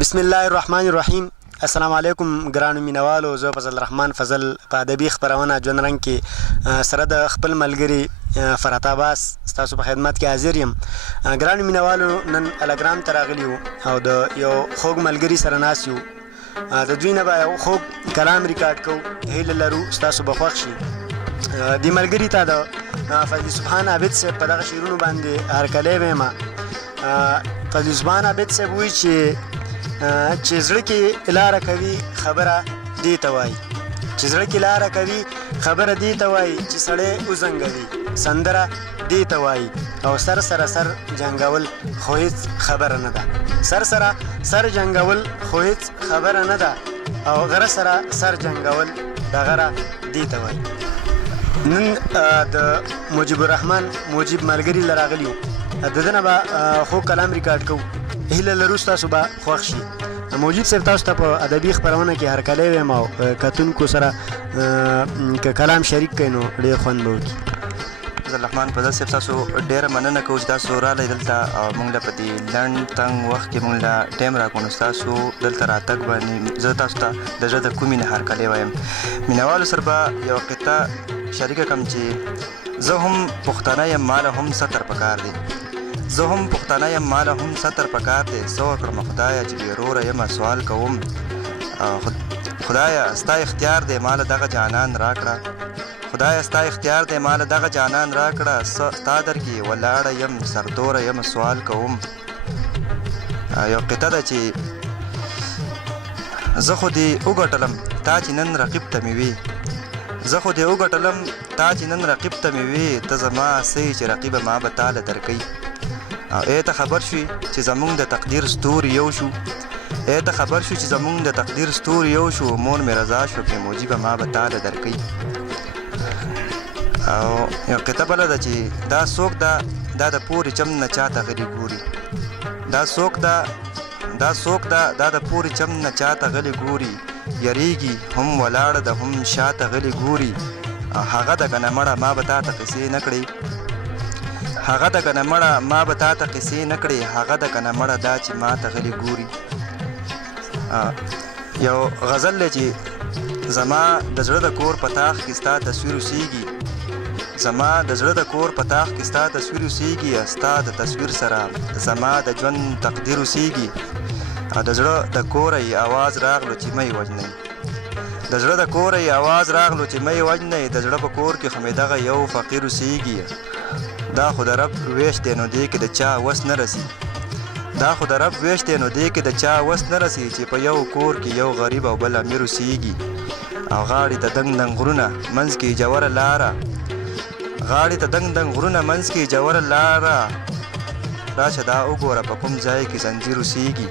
بسم الله الرحمن الرحیم. السلام علیکم ګرانو مینوالو. زه فضل الرحمن فضل په ادبي خپرونه ژوند رنګ کې سره د خپل ملګري فرحت عباس ستاسو په خدمت کې حاضر یم. ګرانو مینوالو، نن الګرام ته راغلي یو او د یو خوږ ملګري سره ناست یو. د دوی نه به یو خوږ کلام ریکارډ کوو. هیله لرو ستاسو به خوښ شي. دې ملګري ته د فضل سبحان عابد صاحب په دغه شعرونو باندې هرکلی ویمه. فضل سبحان عابد صاحب وایي چې زړه کې لاره کوي خبره دې ته وایي، چې زړه کې لاره کوي خبره دې ته وایي، چې سړی وزنګوي سندره دې ته وایي. او سر سره سر جنګول خو هېڅ خبره نه ده، سر سره سر جنګول خو هېڅ خبره نه ده، او غره سره سر جنګول د غره دې ته وایي. نن د مجيب الرحمن موجب ملګري له راغلي یو. د ده نه به خوږ کلام ریکارډ کوو. هیله لرو ستاسو به خوښ شي. موجب صاحب تاسو ته په ادبي خپرونه کې هرکلی ویم او کتونکو سره که کلام شریک کړئ نو ډېر خوند به وکړي. فضل الرحمن فضل صاحب تاسو ډېره مننه کوو چې تاسو راغلی دلته او موږ له په دې لنډ تنګ وخت کې موږ له ټایم راکړو نو ستاسو دلته راتګ باندې زه تاسو ته د زړه د کومې نه هرکلی وایم. مینوالو سره به یوه قطعه شریکه کړم چې زه هم پښتانه یم، ماله هم ستر پکار دی. زه هم پښتانه یم، ماله هم ستر پکار دی. څه وکړم خدایه چې بې روره یمه سوال کوم. خدایه ستا اختیار دی ماله دغه جانان راکړه، خدایه ستا اختیار دی ماله دغه جانان راکړه. ستا در کې ولاړه یم سرتوره یم سوال کوم. یو قطعه ده چې زه خو دې وګټلم تا چې نن رقیب ته مې وي، زه خو دې وګټلم تا چې نن رقیب ته مې وي. ته زما څه چې رقیبه ما به تاله درکوي. او ته خبر شوي چې زمونږ د تقدیر ستوري یو شو، ته خبر شو چې زمونږ د تقدیر ستوري یو شو. مور مې رضا شو پې موجبه ما به تاله درکوي. او یو قطعه بله ده چې دا څوک ده دا د پورې چم نه چاته غلي ګوري، دا څوک ده دا څوک ده دا د پورې چم نه چاته غلي ګوري. یریږي هم ولاړه ده هم شاته غلي ګوري. هغه ده که نه مړه ما به تا ته قصې نه کړې، هغه ده که نه مړه ما به تا ته قصې نه کړې. هغه ده که نه مړه دا چې ما ته غلي ګوري. یو غزل دی چې زما د زړه د کور په تاخ کې ستا تصویر اوسېږي، زما د زړه د کور په تاخ کې ستا تصویر اوسېږي. ستا د تصویر سره زما د ژوند تقدیر اوسېږي. د زړه د کوره یې اواز راغلو چې مه یې وژنئ، د زړه د کوره یې اواز راغلو چې مه یې وژنئ. د زړه په کور کې خو مې دغه یو فقیر اوسېږي. دا خو د رب ویش دی نو دې کې د چا وس نه رسي، دا خو د رب ویش دی نو دې کې د چا وس نه رسي. چې په یو کور کې یو غریب او بل امیر اوسېږي. او غاړې ته دنګ دنګ غرونه منځ کې ژوره لاره، غاړې ته دنګ دنګ غرونه منځ کې ژوره لاره. راشه دا وګوره په کوم ځای کې زنځیر اوسېږي.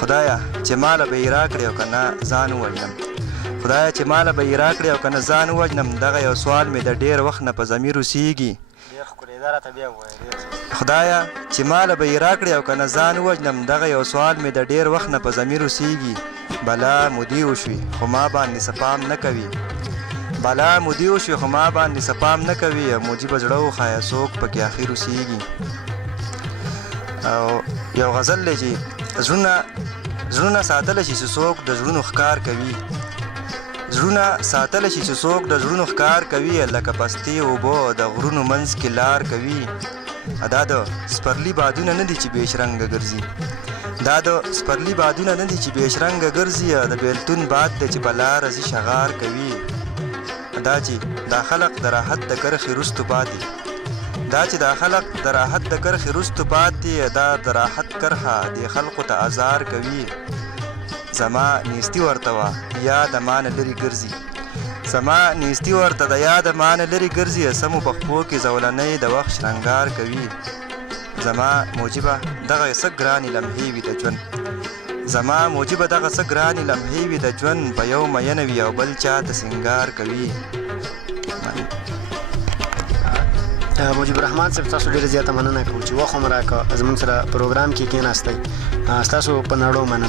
خدایه چې ماله به یې راکړې او که نه ځان ووژنم، خدایه چې ماله به یې راکړې او که نه ځان ووژنم. دغه یو سوال مې د ډېر وخت نه په ضمیر اوسېږي. خدایه چې ماله به یې راکړې او که نه ځان ووژنم. دغه یو سوال مې د ډېر وخت نه په ضمیر اوسېږي. بلا مودې وشوي خو ما باندې څه پام نه کوي، بلا مودې وشوي خو ما باندې څه پام نه کوي. موجبه زړه وښایه څوک پکې اخر اوسېږي. او یو غزل دی چې زړونه ساتلی شي چې څوک د زړونو ښکار کوي، زړونه ساتلی شي چې څوک د زړونو ښکار کوي. لکه پستې اوبه د غرونو منځ کې لار کوي. دا د سپرلي بادونه نه دي چې بېشرنګه ګرځي، دا د سپرلي بادونه نه دي چې بېشرنګه ګرځي. د بېلتون باد دی چې په لاره ځي شغار کوي. دا چې دا خلق د راحت د کرښې وروستو پاتې، دا چې دا خلق د راحت د کرښې وروستو پاتې. دا د راحت کرښه دې خلقو ته ازار کوي. زما نیستي ورته وه یا د ما نه لرې ګرځي، زما نیستي ورته د یا د ما نه لرې ګرځي. سمو پخپو کې زولنۍ د وخت شرنګار کوي. زما موجبه دغه څه ګرانې لمحې وي د ژوند، زما موجبه دغه څه ګرانې لمحې وي د ژوند. په یو مینه وي او بل چا ته سینګار کوي. مجيب الرحمن صاحب تاسو ډېره زیاته مننه کوم چې وخت مو راکړه زموږ سره پروګرام کې کېناستئ. ستاسو په نړو مننه.